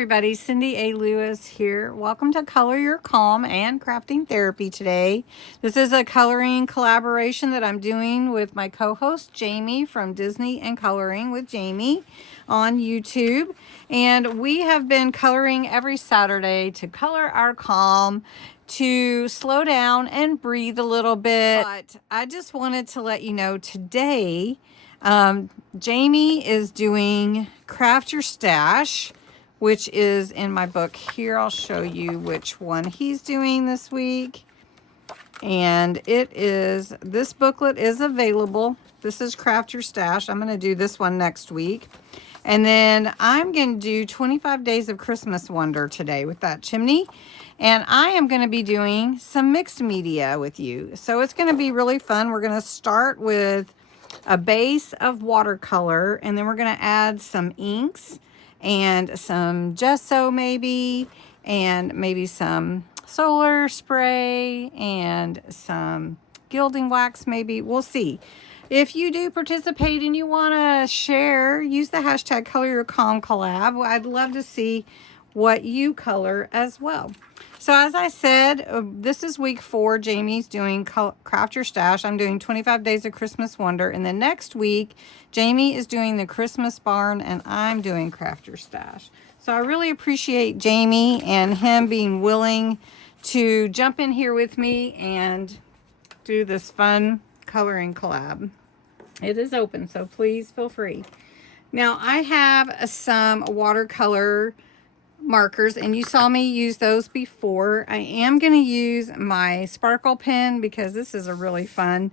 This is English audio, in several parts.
everybody, Cindy A. Lewis here. Welcome to Color Your Calm and Crafting Therapy today. This is a coloring collaboration that I'm doing with my co-host Jamie from Disney and Coloring with Jamie on YouTube. And we have been coloring every Saturday to color our calm, to slow down and breathe a little bit. But I just wanted to let you know today, Jamie is doing Craft Your Stash, which is in my book here. I'll show you which one he's doing this week. And it is, this booklet is available. This is Craft Your Stash. I'm going to do this one next week. And then I'm going to do 25 Days of Christmas Wonder today with that chimney. And I am going to be doing some mixed media with you. So it's going to be really fun. We're going to start with a base of watercolor, and then we're going to add some inks and some gesso maybe, and maybe some solar spray and some gilding wax maybe. We'll see. If you do participate and you want to share, use the hashtag ColorYourCalmCollab. I'd love to see what you color as well. So as I said, this is week 4. Jamie's doing Craft Your Stash. I'm doing 25 Days of Christmas Wonder. And then next week, Jamie is doing the Christmas Barn and I'm doing Craft Your Stash. So I really appreciate Jamie and him being willing to jump in here with me and do this fun coloring collab. It is open, so please feel free. Now I have some watercolor markers, and you saw me use those before. I am going to use my sparkle pen because this is a really fun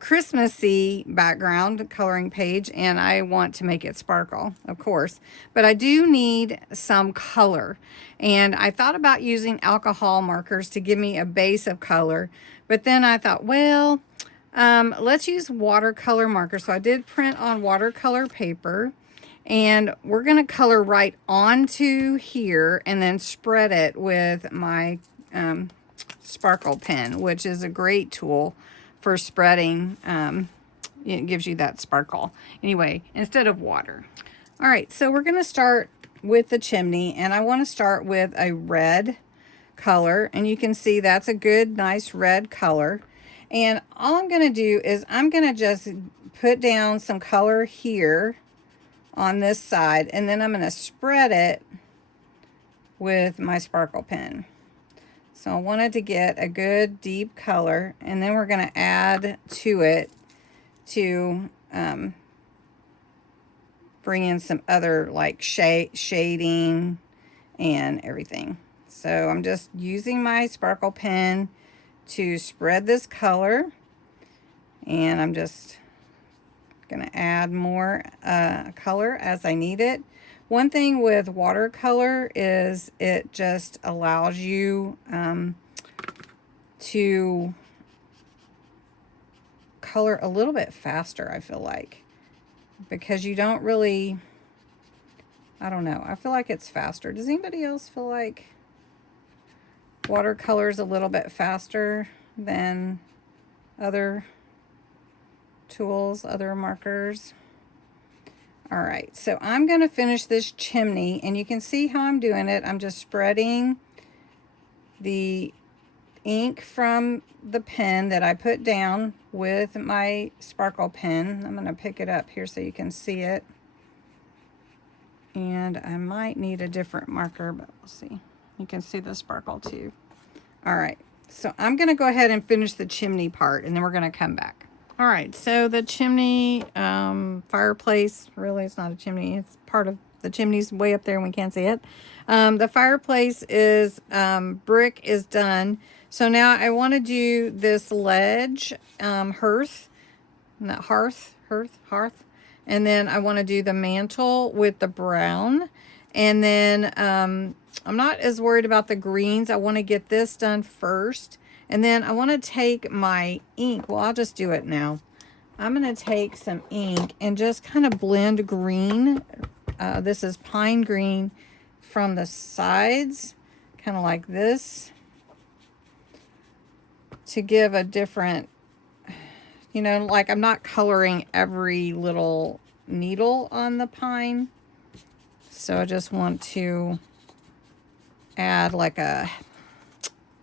Christmassy background coloring page, and I want to make it sparkle, of course. But I do need some color, and I thought about using alcohol markers to give me a base of color, but then I thought, well, let's use watercolor markers. So I did print on watercolor paper. And we're going to color right onto here and then spread it with my sparkle pen, which is a great tool for spreading. It gives you that sparkle. Anyway, instead of water. All right, so we're going to start with the chimney, and I want to start with a red color. And you can see that's a good, nice red color. And all I'm going to do is I'm going to just put down some color here on this side, and then I'm going to spread it with my sparkle pen. So I wanted to get a good deep color, and then we're going to add to it to bring in some other like shading and everything. So I'm just using my sparkle pen to spread this color, and I'm just going to add more color as I need it. One thing with watercolor is it just allows you to color a little bit faster, I feel like, because you don't really, I don't know, I feel like it's faster. Does anybody else feel like watercolor is a little bit faster than other tools, other markers? All right, so I'm going to finish this chimney, and you can see how I'm doing it. I'm just spreading the ink from the pen that I put down with my sparkle pen. I'm going to pick it up here so you can see it. And I might need a different marker, but we'll see. You can see the sparkle too. All right, so I'm going to go ahead and finish the chimney part, and then we're going to come back. All right, so the chimney fireplace, really it's not a chimney, it's part of the chimney's way up there and we can't see it. The fireplace is, brick is done. So now I want to do this ledge, hearth, and then I want to do the mantle with the brown. And then I'm not as worried about the greens. I want to get this done first. And then I want to take my ink. Well, I'll just do it now. I'm going to take some ink and just kind of blend green. This is pine green from the sides, kind of like this, to give a different, you know, like I'm not coloring every little needle on the pine. So I just want to add like a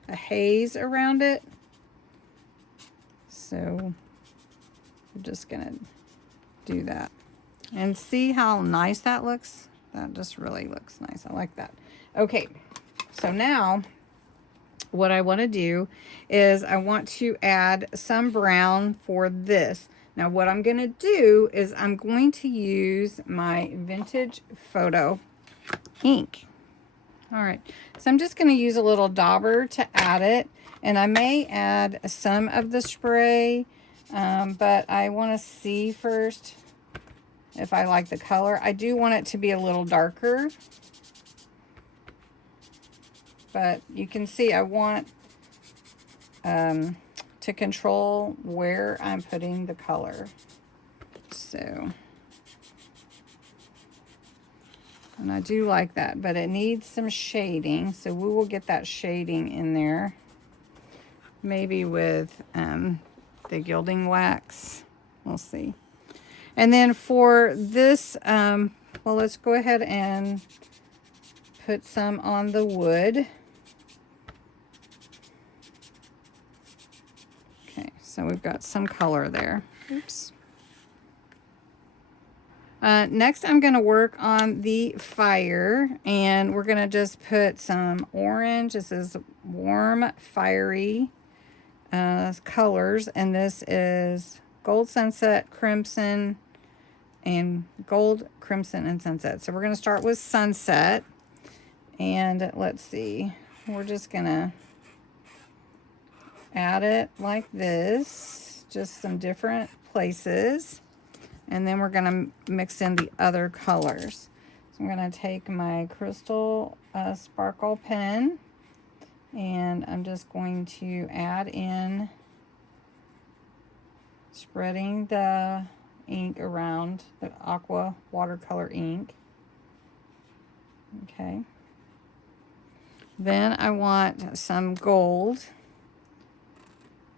haze around it. So I'm just gonna do that and see how nice that looks. That just really looks nice. I like that. Okay, so now what I want to do is I want to add some brown for this. Now what I'm going to do is I'm going to use my Vintage Photo ink. All right, so I'm just going to use a little dauber to add it, and I may add some of the spray, but I want to see first if I like the color. I do want it to be a little darker, but you can see I want to control where I'm putting the color. So, and I do like that, but it needs some shading, so we will get that shading in there, maybe with the gilding wax. We'll see. And then for this, well, let's go ahead and put some on the wood. Okay, so we've got some color there. Oops. Next, I'm going to work on the fire, and we're going to just put some orange. This is warm, fiery colors, and this is gold, sunset, crimson, and gold, crimson, and sunset. So we're going to start with sunset, and let's see. We're just going to add it like this, just some different places. And then we're going to mix in the other colors. So I'm going to take my crystal sparkle pen, and I'm just going to add in, spreading the ink around, the aqua watercolor ink. Okay. Then I want some gold.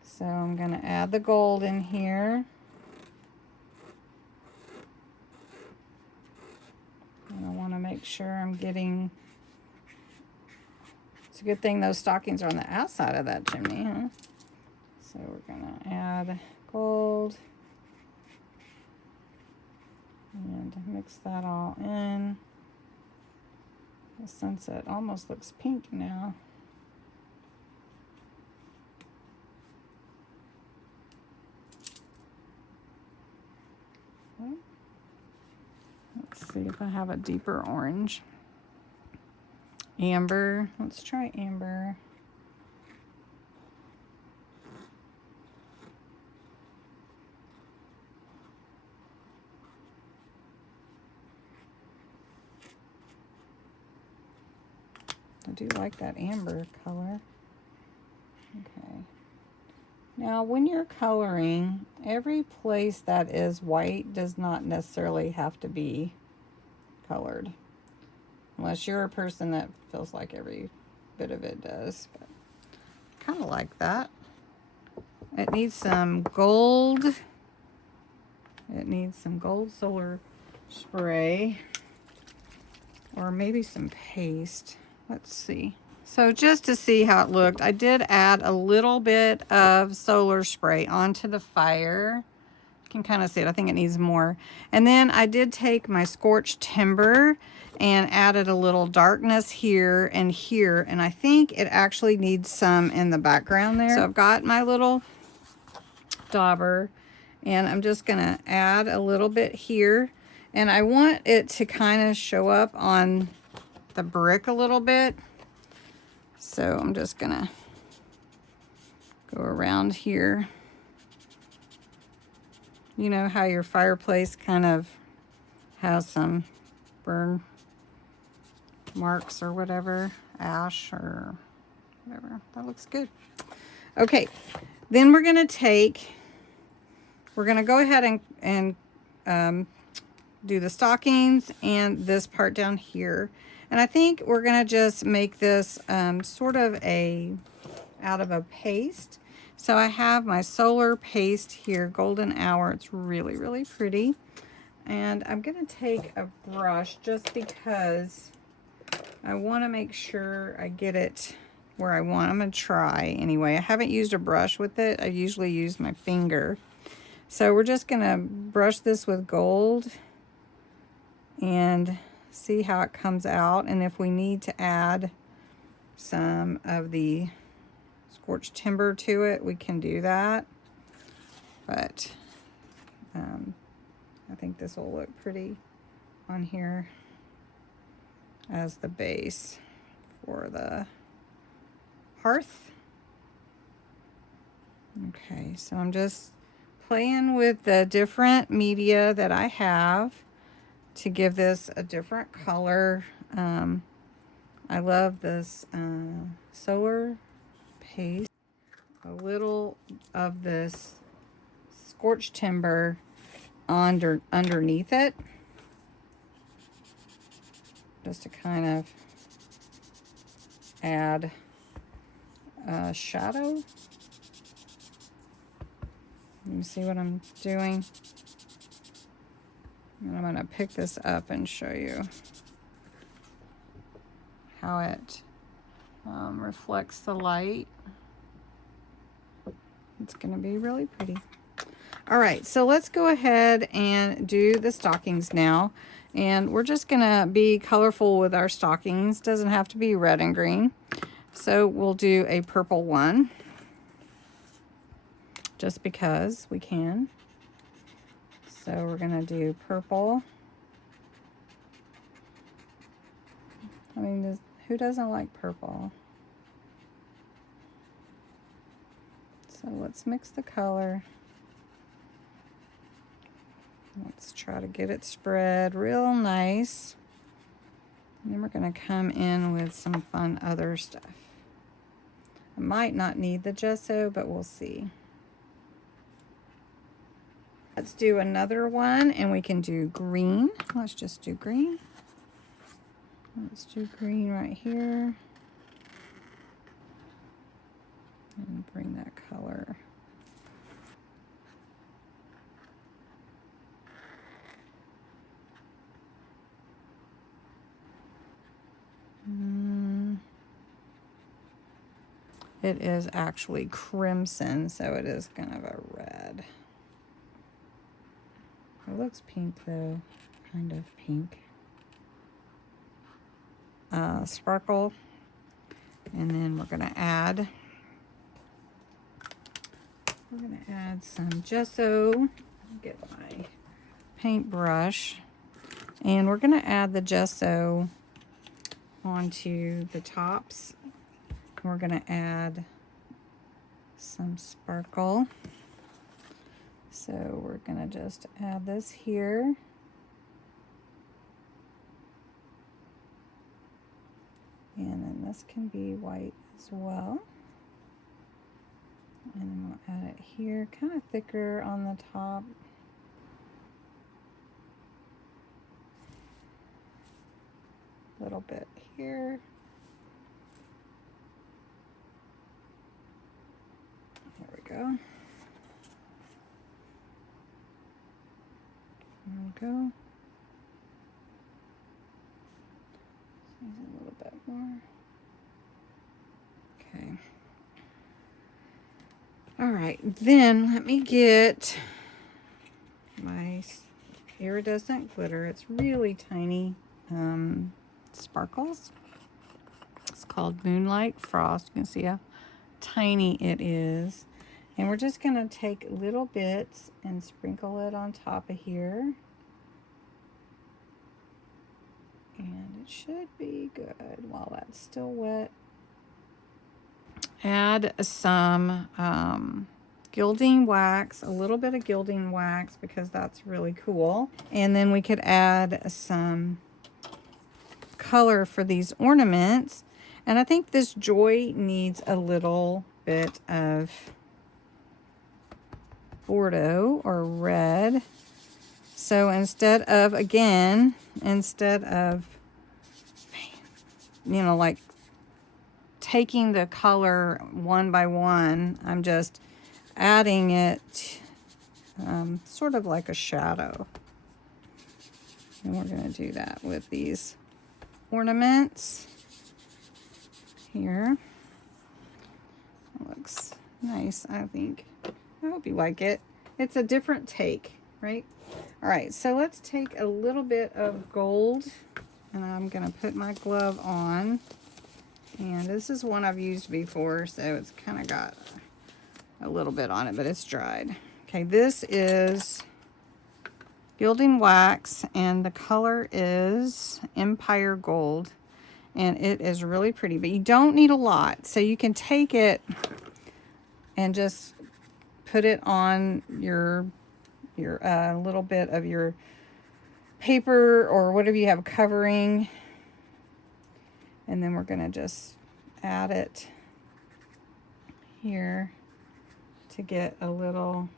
So I'm going to add the gold in here. And I want to make sure I'm getting, it's a good thing those stockings are on the outside of that chimney, huh? So we're going to add gold and mix that all in. The sunset almost looks pink now. Okay. Let's see if I have a deeper orange. Amber. Let's try amber. I do like that amber color. Okay. Now, when you're coloring, every place that is white does not necessarily have to be colored. Unless you're a person that feels like every bit of it does. But kind of like that. It needs some gold. It needs some gold solar spray. Or maybe some paste. Let's see. So just to see how it looked, I did add a little bit of solar spray onto the fire. You can kind of see it. I think it needs more. And then I did take my scorched timber and added a little darkness here and here. And I think it actually needs some in the background there. So I've got my little dauber, and I'm just going to add a little bit here. And I want it to kind of show up on the brick a little bit. So I'm just gonna go around here. You know how your fireplace kind of has some burn marks or whatever, ash or whatever. That looks good. Okay, then we're gonna go ahead and do the stockings and this part down here. And I think we're going to just make this sort of out of a paste. So I have my solar paste here, golden hour. It's really, really pretty. And I'm going to take a brush just because I want to make sure I get it where I want. I'm going to try anyway. I haven't used a brush with it. I usually use my finger. So we're just going to brush this with gold and see how it comes out. And if we need to add some of the scorched timber to it, we can do that. But I think this will look pretty on here as the base for the hearth. Okay, so I'm just playing with the different media that I have to give this a different color. I love this solar paste. A little of this scorched timber underneath it, just to kind of add a shadow. You see what I'm doing? And I'm going to pick this up and show you how it reflects the light. It's going to be really pretty. All right, so let's go ahead and do the stockings now. And we're just going to be colorful with our stockings. Doesn't have to be red and green. So we'll do a purple one, just because we can. So we're going to do purple. I mean, who doesn't like purple? So let's mix the color. Let's try to get it spread real nice. And then we're going to come in with some fun other stuff. I might not need the gesso, but we'll see. Let's do another one, and we can do green. Let's just do green. Let's do green right here. And bring that color. It is actually crimson, so it is kind of a red. It looks pink though, kind of pink. Sparkle, and then we're gonna add some gesso. Get my paintbrush, and we're gonna add the gesso onto the tops. We're gonna add some sparkle. So we're gonna just add this here. And then this can be white as well. And then we'll add it here, kind of thicker on the top. A little bit here. There we go. There we go. Use a little bit more. Okay. All right, then let me get my iridescent glitter. It's really tiny sparkles. It's called Moonlight Frost. You can see how tiny it is. And we're just going to take little bits and sprinkle it on top of here. And it should be good while that's still wet. Add some gilding wax, a little bit of gilding wax, because that's really cool. And then we could add some color for these ornaments. And I think this joy needs a little bit of Bordeaux or red. So instead of, you know, like taking the color one by one, I'm just adding it sort of like a shadow. And we're going to do that with these ornaments here. It looks nice, I think. I hope you like it. It's a different take, right? All right, so let's take a little bit of gold, and I'm going to put my glove on. And this is one I've used before, so it's kind of got a little bit on it, but it's dried. Okay, this is gilding wax, and the color is Empire Gold, and it is really pretty, but you don't need a lot, so you can take it and just put it on your little bit of your paper or whatever you have covering, and then we're going to just add it here to get a little,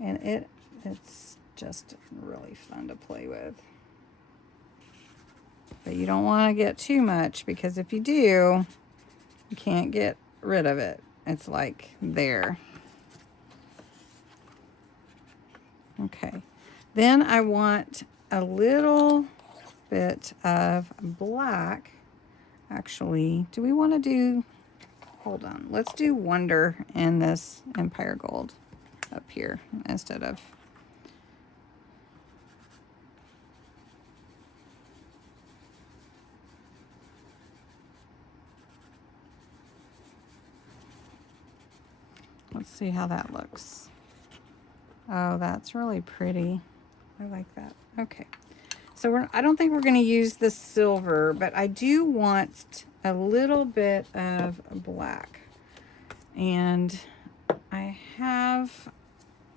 and it's just really fun to play with. But you don't want to get too much, because if you do, you can't get rid of it. It's like there. Okay. Then I want a little bit of black. Actually, do we want to do, hold on, let's do Wonder in this Empire Gold up here instead of, let's see how that looks. Oh, that's really pretty. I like that. Okay. So I don't think we're going to use the silver, but I do want a little bit of black. And I have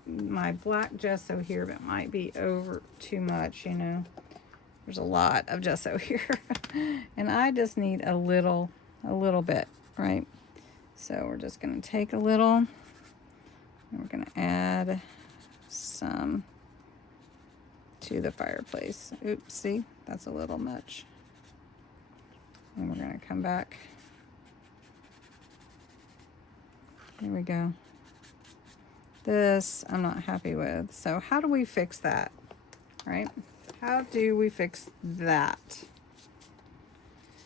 my black gesso here, but it might be over too much, you know. There's a lot of gesso here. And I just need a little bit, right? So we're just going to take a little, and we're going to add some to the fireplace. Oops, see, that's a little much. And we're going to come back. Here we go. This I'm not happy with. So how do we fix that? Right? How do we fix that?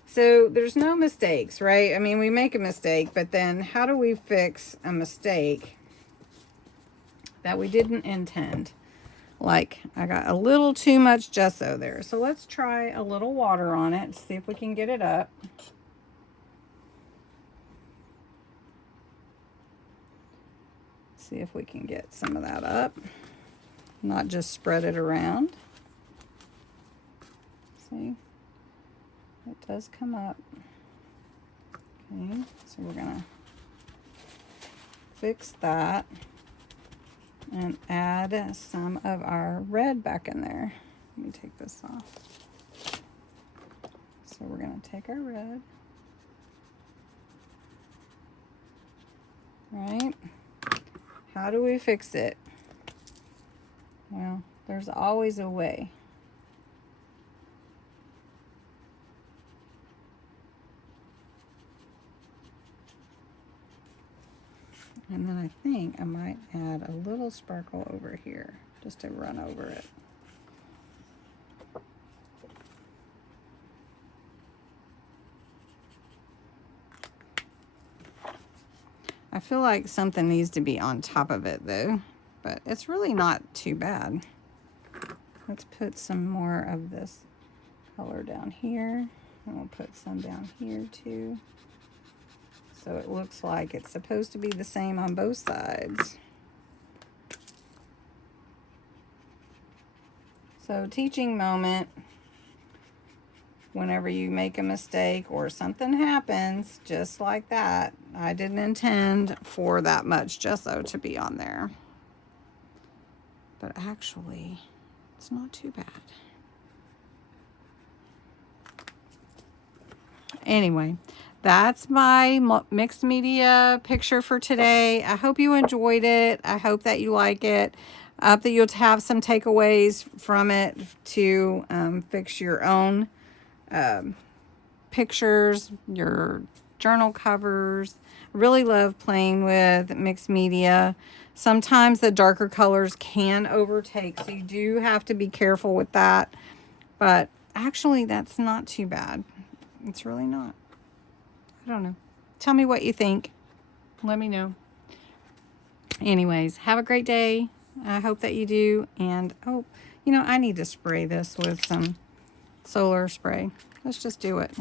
So there's no mistakes, right? I mean, we make a mistake, but then how do we fix a mistake that we didn't intend? Like, I got a little too much gesso there. So let's try a little water on it, see if we can get it up. See if we can get some of that up. Not just spread it around. See? It does come up. Okay, so we're gonna fix that and add some of our red back in there. Let me take this off. So we're gonna take our red. Right? How do we fix it? Well, there's always a way. And then I think I might add a little sparkle over here, just to run over it. I feel like something needs to be on top of it though, but it's really not too bad. Let's put some more of this color down here, and we'll put some down here too. So it looks like it's supposed to be the same on both sides. So teaching moment, whenever you make a mistake or something happens, just like that, I didn't intend for that much gesso to be on there. But actually, it's not too bad. Anyway, that's my mixed media picture for today. I hope you enjoyed it. I hope that you like it. I hope that you'll have some takeaways from it to fix your own pictures, your journal covers. I really love playing with mixed media. Sometimes the darker colors can overtake, so you do have to be careful with that. But actually, that's not too bad. It's really not. I don't know. Tell me what you think. Let me know. Anyways, have a great day. I hope that you do. And, oh, you know, I need to spray this with some solar spray. Let's just do it.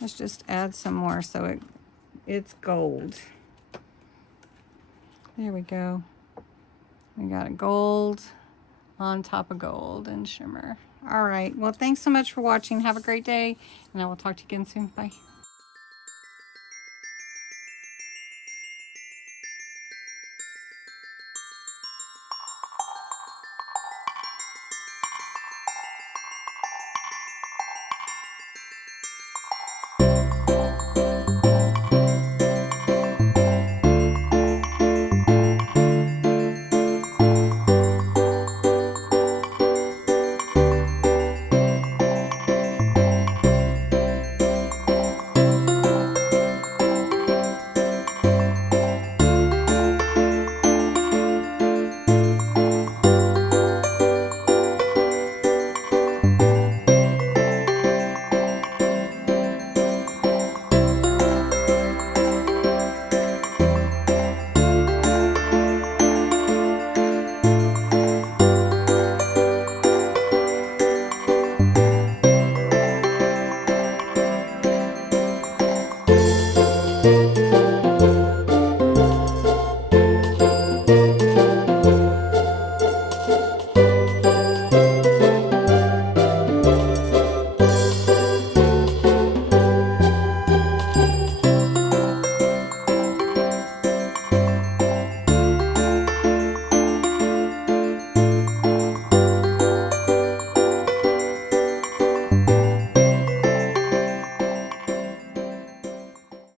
Let's just add some more so it's gold. There we go. We got a gold on top of gold and shimmer. All right. Well, thanks so much for watching. Have a great day, and I will talk to you again soon. Bye.